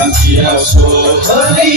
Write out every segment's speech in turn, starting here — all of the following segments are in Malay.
JISUNI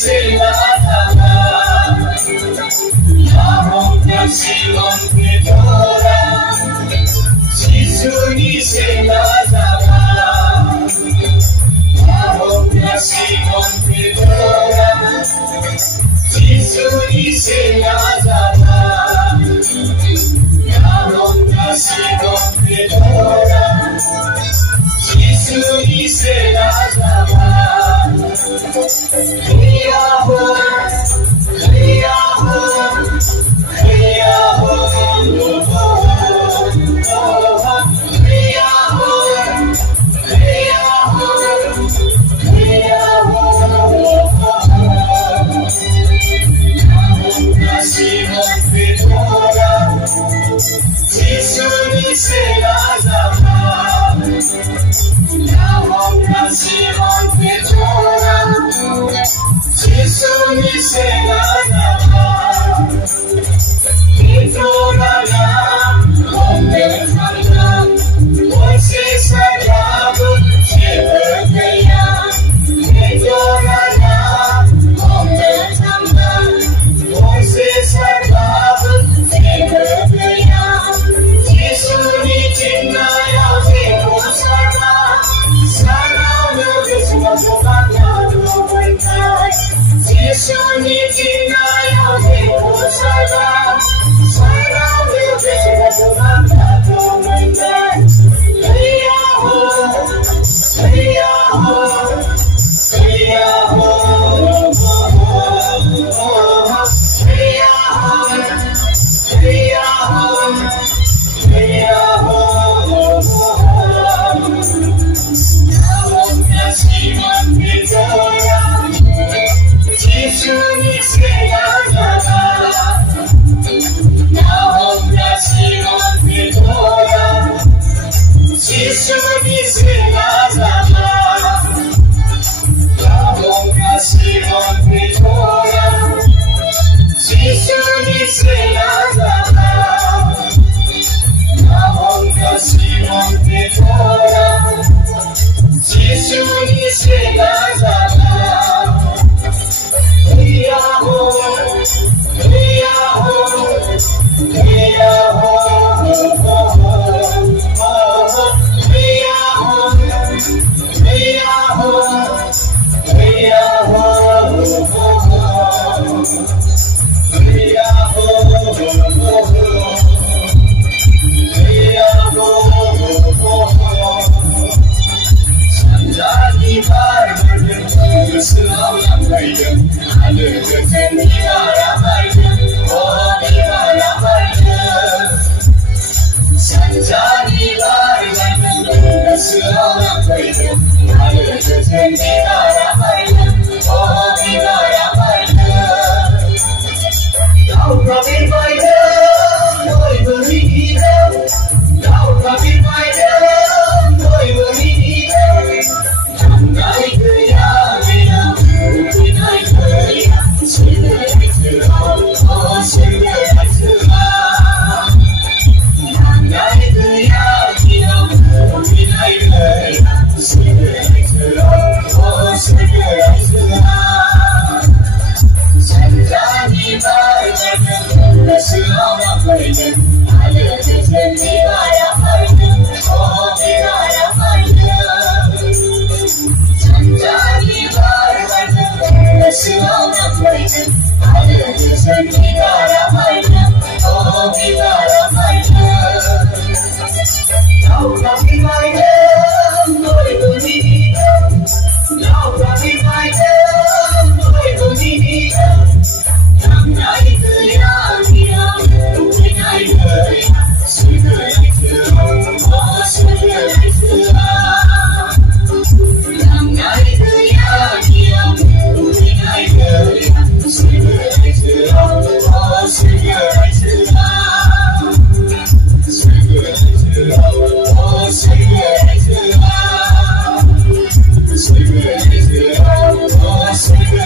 SELAJABAI HOMGRA PITORA JISUNI SELAJABAI HOMGRA PITORA JISUNI SELAJABAI HOMGRA PITORA JISUNI SELAJABAI JISUNI SELAJABAI PITORA HOMGRA você sagrado se verdeia PITORA HOMGRA você sagrado se verdeia JISUNI cinaya Vipusara Sarana Visma JISUNI 你把人的时候让陪着，爱的人生你把它陪着，哦，你把它陪着。参加你把人的时候让陪着，爱的人生你把它陪着，哦，你把它陪着。到他明白的，我一个你的，到他明白的，我一个你的。爱的呀，爱呀，对爱的呀，谁的孩子啊？哦，谁的孩子啊？爱的呀，爱呀，对爱的呀，谁的孩子啊？哦，谁的孩子啊？参加你把人的时候让陪着，爱的人生你把呀陪着，哦，你把呀陪着。参加你把人的时候让陪着，爱的人生你把呀陪着，哦，你把呀陪着。要他明白的，我一个你的，要他明白的，我一个你的。爱的呀，爱呀，对爱的呀，谁的孩子啊？哦，谁的孩子啊？爱的呀，爱呀，对爱的呀，谁的孩子啊？哦，谁的孩子啊？谁的孩子啊？哦，谁的孩子啊？谁的孩子啊？哦，谁的